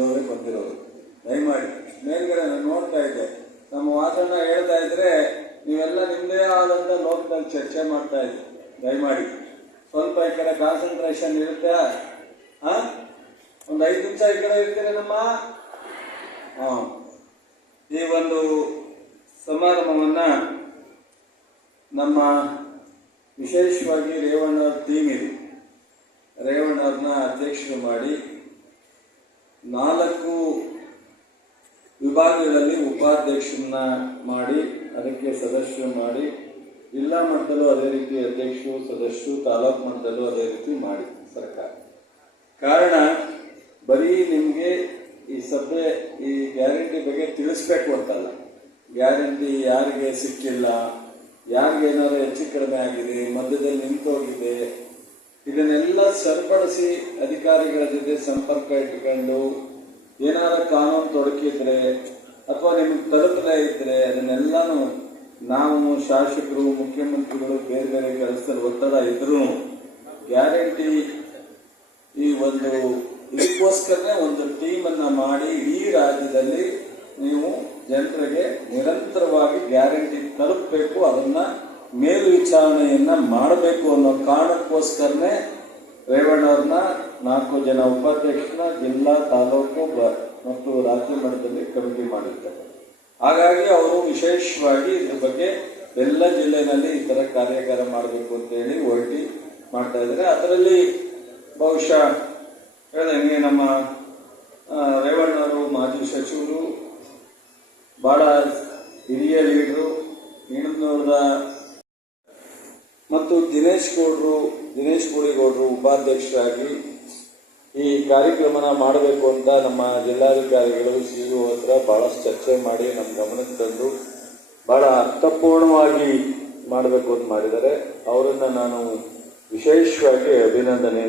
ಜಿಲ್ಲೆಯವರೇ ಬಂದಿರೋರು. ದಯಮಾಡಿ ಮೇಲ್ಗಡೆ ನಾನು ನೋಡ್ತಾ ಇದ್ದೆ, ನಮ್ಮ ವಾಸಣ್ಣ ಹೇಳ್ತಾ ಇದ್ರೆ ನೀವೆಲ್ಲ ನಿಮ್ಮದೇ ಆದಂಥ ಲೋಕದಲ್ಲಿ ಚರ್ಚೆ ಮಾಡ್ತಾ ಇದ್ದೆ. ದಯಮಾಡಿ ಸ್ವಲ್ಪ ಈ ಕಡೆ ಕಾನ್ಸಂಟ್ರೇಷನ್ ಇರುತ್ತೆ. ಒಂದು 5 ನಿಮಿಷ ಈ ಕಡೆ ಇರ್ತೀರ ನಮ್ಮ ಈ ಒಂದು ಸಮಾರಂಭವನ್ನ ನಮ್ಮ ವಿಶೇಷವಾಗಿ ರೇವಣ್ಣವ್ರ ಟೀಮ್ ಇದೆ. ರೇವಣ್ಣವ್ರನ್ನ ಅಧ್ಯಕ್ಷರು ಮಾಡಿ 4 ವಿಭಾಗಗಳಲ್ಲಿ ಉಪಾಧ್ಯಕ್ಷರನ್ನ ಮಾಡಿ ಅದಕ್ಕೆ ಸದಸ್ಯರು ಮಾಡಿ, ಜಿಲ್ಲಾ ಮಟ್ಟದಲ್ಲೂ ಅದೇ ರೀತಿ ಅಧ್ಯಕ್ಷರು ಸದಸ್ಯರು, ತಾಲೂಕು ಮಟ್ಟದಲ್ಲೂ ಅದೇ ರೀತಿ ಮಾಡಿ ಸರ್ಕಾರ. ಕಾರಣ ಬರೀ ನಿಮಗೆ ಈ ಸಭೆ ಈ ಗ್ಯಾರಂಟಿ ಬಗ್ಗೆ ತಿಳಿಸ್ಬೇಕು ಅಂತಲ್ಲ. ಗ್ಯಾರಂಟಿ ಯಾರಿಗೆ ಸಿಕ್ಕಿಲ್ಲ, ಯಾರಿಗೆ ಏನಾದ್ರು ಹೆಚ್ಚು ಕಡಿಮೆ ಆಗಿದೆ, ಮಧ್ಯದಲ್ಲಿ ನಿಂತೋಗಿದೆ, ಇದನ್ನೆಲ್ಲ ಸರಿಪಡಿಸಿ ಅಧಿಕಾರಿಗಳ ಜೊತೆ ಸಂಪರ್ಕ ಇಟ್ಕೊಂಡು ಏನಾದ್ರು ಕಾನೂನು ತೊಡಕಿದ್ರೆ ಅಥವಾ ನಿಮಗೆ ತಲುಪದೇ ಇದ್ರೆ ಅದನ್ನೆಲ್ಲಾನು ನಾವು ಶಾಸಕರು, ಮುಖ್ಯಮಂತ್ರಿಗಳು ಬೇರೆ ಬೇರೆ ಕೆಲಸದಲ್ಲಿ ಒತ್ತಡ ಇದ್ರು ಗ್ಯಾರಂಟಿ ಈ ಒಂದು ಇದಕ್ಕೋಸ್ಕರನೇ ಒಂದು ಟೀಮ್ ಅನ್ನ ಮಾಡಿ ಇಡೀ ರಾಜ್ಯದಲ್ಲಿ ನೀವು ಜನರಿಗೆ ನಿರಂತರವಾಗಿ ಗ್ಯಾರಂಟಿ ತಲುಪಬೇಕು, ಅದನ್ನ ಮೇಲ್ವಿಚಾರಣೆಯನ್ನ ಮಾಡಬೇಕು ಅನ್ನೋ ಕಾರಣಕ್ಕೋಸ್ಕರನೇ ರೇವಣ್ಣವ್ರನ್ನ 4 ಜನ ಉಪಾಧ್ಯಕ್ಷರನ್ನ ಜಿಲ್ಲಾ, ತಾಲೂಕು ಮತ್ತು ರಾಜ್ಯ ಮಟ್ಟದಲ್ಲಿ ಕಮಿಟಿ ಮಾಡಿರ್ತಾರೆ. ಹಾಗಾಗಿ ಅವರು ವಿಶೇಷವಾಗಿ ಇದ್ರ ಬಗ್ಗೆ ಎಲ್ಲ ಜಿಲ್ಲೆನಲ್ಲಿ ಈ ತರ ಕಾರ್ಯಾಗಾರ ಮಾಡಬೇಕು ಅಂತ ಹೇಳಿ ಹೊರಟಿ ಮಾಡ್ತಾ ಇದ್ದಾರೆ. ಅದರಲ್ಲಿ ಬಹುಶಃ ಹೇಳಿದಂಗೆ ನಮ್ಮ ರೇವಣ್ಣವರು ಮಾಜಿ ಸಚಿವರು, ಬಹಳ ಹಿರಿಯ ಲೀಡರು, ಈಣನೂರದ ಮತ್ತು ದಿನೇಶ್ ಗೌಡರು ಉಪಾಧ್ಯಕ್ಷರಾಗಿ ಈ ಕಾರ್ಯಕ್ರಮನ ಮಾಡಬೇಕು ಅಂತ ನಮ್ಮ ಜಿಲ್ಲಾಧಿಕಾರಿಗಳು ಸಿಇಒ ಹತ್ರ ಬಹಳಷ್ಟು ಚರ್ಚೆ ಮಾಡಿ ನಮ್ಮ ಗಮನಕ್ಕೆ ತಂದು ಬಹಳ ಅರ್ಥಪೂರ್ಣವಾಗಿ ಮಾಡಬೇಕು ಅಂತ ಮಾಡಿದ್ದಾರೆ. ಅವರನ್ನ ನಾನು ವಿಶೇಷವಾಗಿ ಅಭಿನಂದನೆ